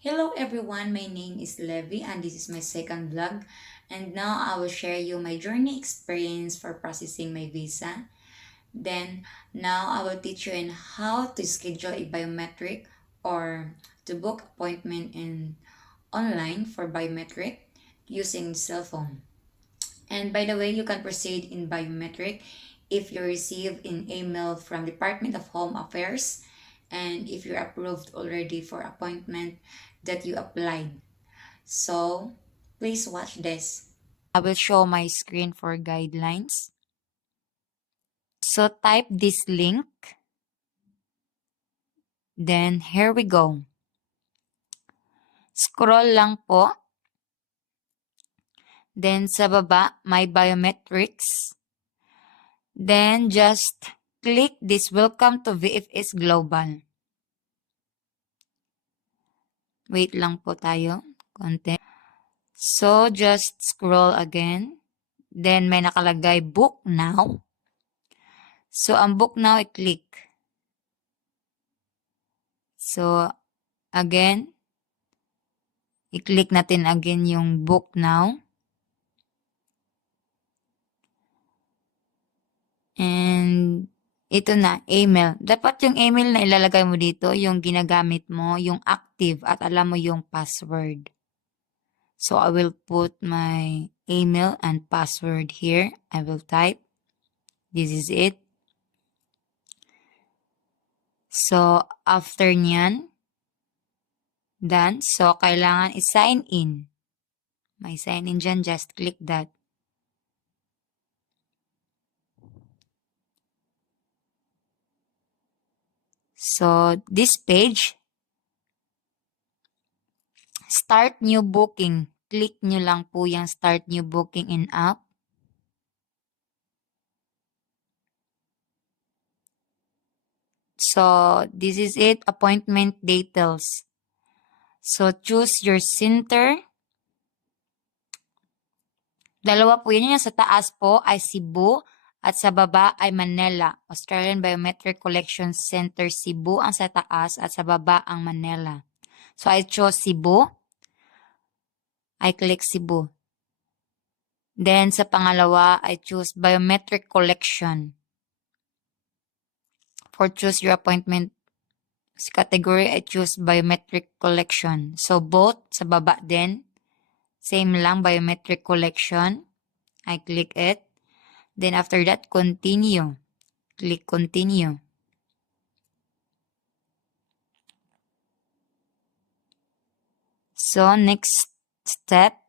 Hello everyone, my name is Levi and this is my second vlog. And now I will share you my journey experience for processing my visa. Then now I will teach you in how to schedule a biometric or to book appointment in online for biometric using cell phone. And by the way, you can proceed in biometric if you receive an email from Department of Home Affairs and if you're approved already for appointment that you applied. So, please watch this. I will show my screen for guidelines. So, type this link. Then, here we go. Scroll lang po. Then, sa baba, my biometrics. Then, just click this Welcome to VFS Global. Wait lang po tayo. Konti. So, just scroll again. Then, may nakalagay Book Now. So, ang Book Now, i-click. So, again, i-click natin again yung Book Now. And, ito na, email. Dapat yung email na ilalagay mo dito, yung ginagamit mo, yung active, at alam mo yung password. So, I will put my email and password here. I will type. This is it. So, after nyan, done. So, kailangan i-sign in. May sign in dyan, just click that. So, this page, start new booking. Click nyo lang po yung start new booking in app. So, this is it, appointment details. So, choose your center. Dalawa po yun, yung sa taas po ay Cebu at sa baba ay Manila. Australian Biometric Collection Center Cebu ang sa taas at sa baba ang Manila. So, I chose Cebu. I click Cebu. Then, sa pangalawa, I choose Biometric Collection. For choose your appointment category, I choose Biometric Collection. So, both sa baba din. Same lang, Biometric Collection. I click it. Then, after that, Continue. Click Continue. So, next step,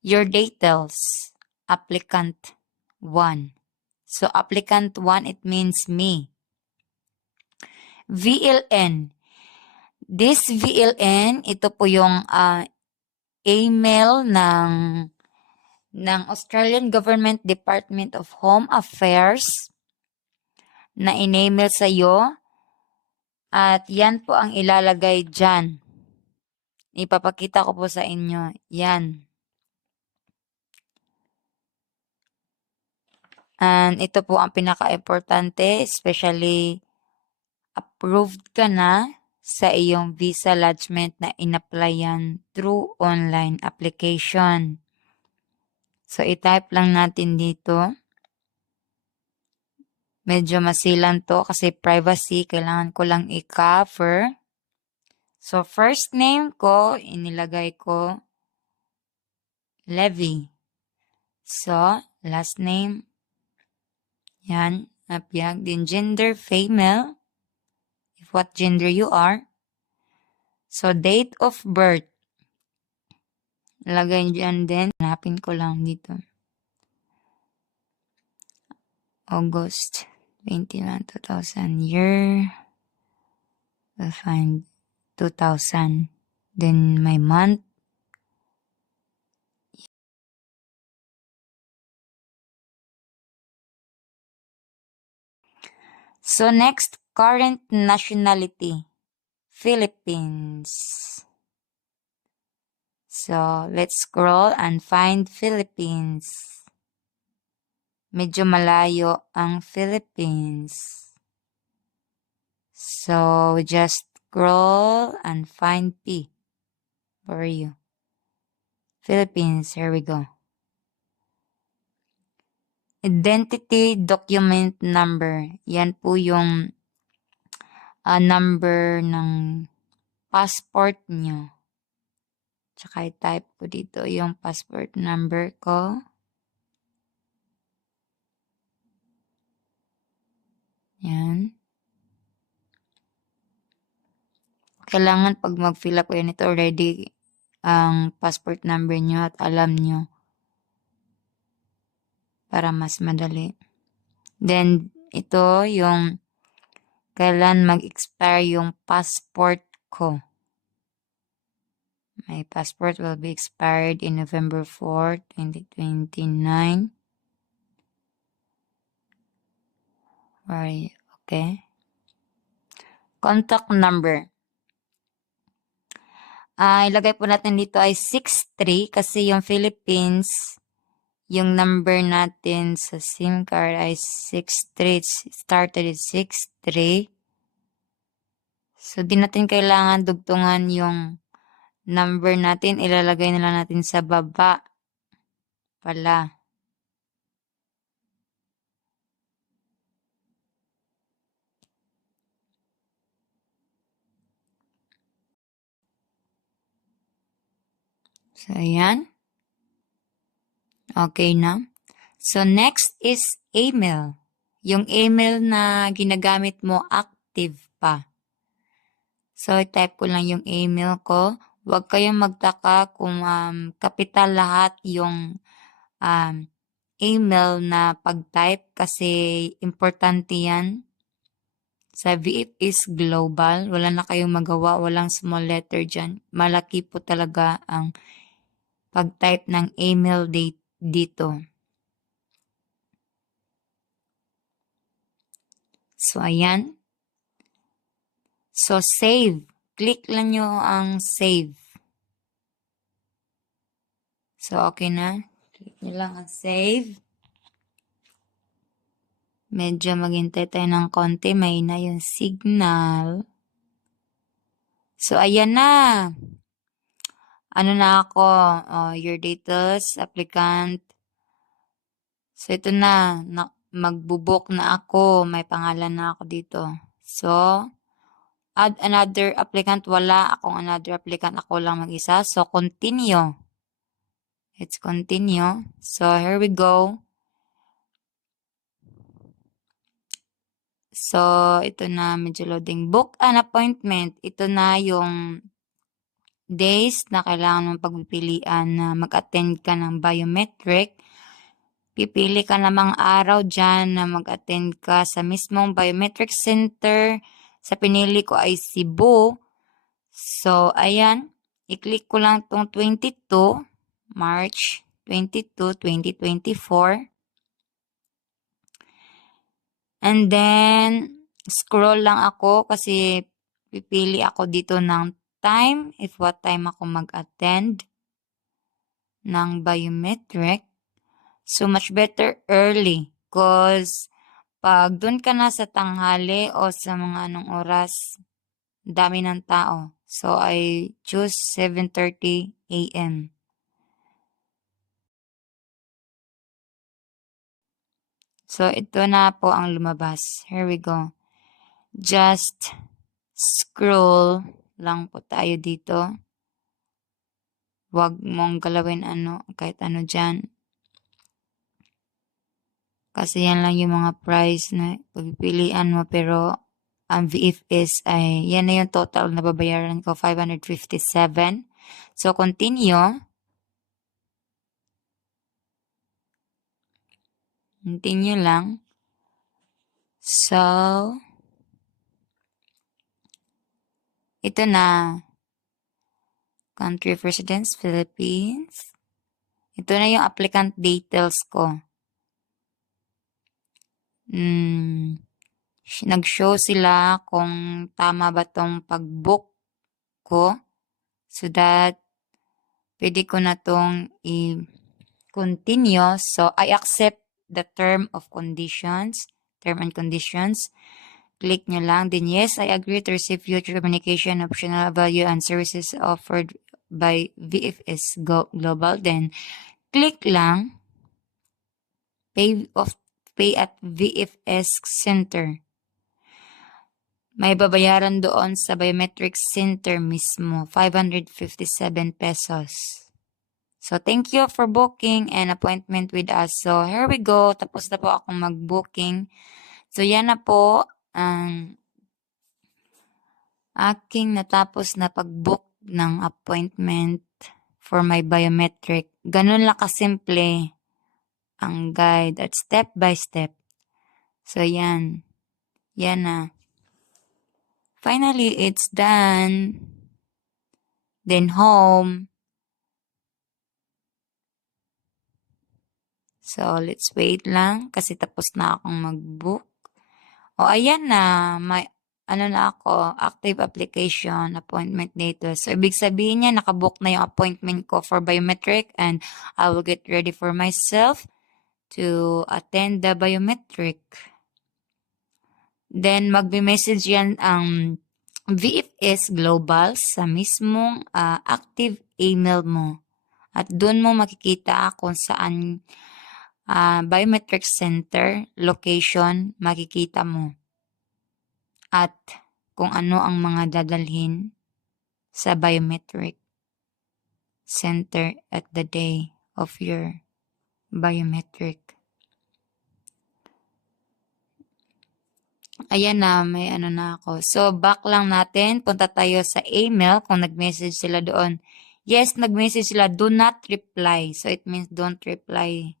your details. Applicant 1. So, applicant 1, it means me. VLN. This VLN, ito po yung email ng Australian Government Department of Home Affairs na in-email sa iyo. At yan po ang ilalagay dyan. Ipapakita ko po sa inyo. Yan. And ito po ang pinaka-importante, especially approved ka na sa iyong visa lodgement na in-applyan through online application. So, i-type lang natin dito. Medyo masilan to kasi privacy. Kailangan ko lang i-cover. So, first name ko, inilagay ko, Levi. So, last name, yan, Apyag. Then, gender, female, if what gender you are. So, date of birth. Lagay dyan din. Hanapin ko lang dito. August 21, 2000. Year. We'll find 2000. Then, my month. So, next, current nationality. Philippines. So, let's scroll and find Philippines. Medyo malayo ang Philippines. So, just scroll and find P. Where are you? Philippines. Here we go. Identity document number. Yan po yung number ng passport nyo. Tsaka i-type ko dito yung passport number ko. Yan. Kailangan pag mag-fill up kayo nito already ang passport number nyo at alam nyo para mas madali. Then, ito yung kailan mag-expire yung passport ko. My passport will be expired in November 4, 2029. Where are you? Okay. Contact number. Ilagay po natin dito ay 63 kasi yung Philippines, yung number natin sa SIM card ay 63. It started at 63. So, di natin kailangan dugtungan yung number natin. Ilalagay na lang natin sa baba pala. So, ayan. Okay na. So, next is email. Yung email na ginagamit mo, active pa. So, i-type ko lang yung email ko. Huwag kayong magtaka kung kapital lahat yung email na pag-type kasi importante yan. Sa VFS Global, wala na kayong magawa, walang small letter dyan. Malaki po talaga ang pag-type ng email dito. So, ayan. So, save. Click lang nyo ang save. So, okay na. Click nyo lang ang save. Medyo maghintay tayo ng konti. May na yung signal. So, ayan na. Ano na ako? Your details, applicant. So, ito na. Magbubuk na ako. May pangalan na ako dito. So, add another applicant. Wala akong another applicant. Ako lang mag-isa. So, continue. Let's continue. So, here we go. So, ito na. Medyo loading. Book an appointment. Ito na yung days na kailangan mong pagpipilian na mag-attend ka ng biometric. Pipili ka namang araw dyan na mag-attend ka sa mismong biometric center. Sa pinili ko ay Cebu. So, ayan. I-click ko lang tong 22, March 22, 2024. And then, scroll lang ako kasi pipili ako dito ng time, if what time ako mag-attend ng biometric. So, much better early because pag dun ka na sa tanghali o sa mga anong oras, dami ng tao. So, I choose 7:30 a.m. So, ito na po ang lumabas. Here we go. Just scroll lang po tayo dito. Huwag mong galawin kahit ano dyan. Kasi yan lang yung mga price na pagpipilian mo. Pero ang VFS ay, yan na yung total na babayaran ko, 557. So, continue. Continue lang. So, ito na. Country of residence, Philippines. Ito na yung applicant details ko. Nag-show sila kung tama ba tong pag-book ko. So that, pwede ko na tong i-continue. So, I accept the term and conditions. Click nyo lang. Then, yes, I agree to receive future communication, optional value, and services offered by VFS Global. Then, click lang pay at VFS Center. May babayaran doon sa biometric center mismo, 557 pesos. So, thank you for booking an appointment with us. So, here we go. Tapos na po akong mag-booking. So, yan na po ang aking natapos na pag-book ng appointment for my biometric. Ganun lang kasimple ang guide at step by step. So, yan. Yan na. Finally, it's done. Then, home. So, let's wait lang kasi tapos na akong mag-book. O, ayan na. May, na ako, active application, appointment data. So, ibig sabihin niya, nakabook na yung appointment ko for biometric and I will get ready for myself to attend the biometric. Then, magbe-message yan ang VFS Global sa mismong active email mo. At doon mo makikita kung saan biometric center, location, makikita mo. At kung ano ang mga dadalhin sa biometric center at the day of your biometric. Ayan na, may na ako. So, back lang natin. Punta tayo sa email kung nag-message sila doon. Yes, nag-message sila, do not reply. So, it means don't reply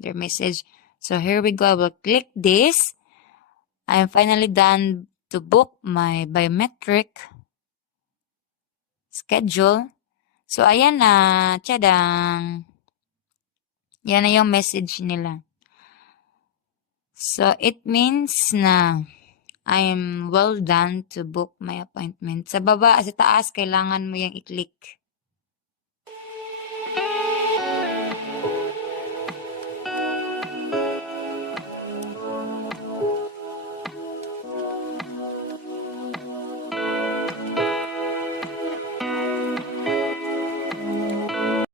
their message. So, here we go. I will click this. I am finally done to book my biometric schedule. So, ayan na. Tiyadang. Yan na yung message nila. So, it means na I am well done to book my appointment. Sa baba, sa taas, kailangan mo yung i-click.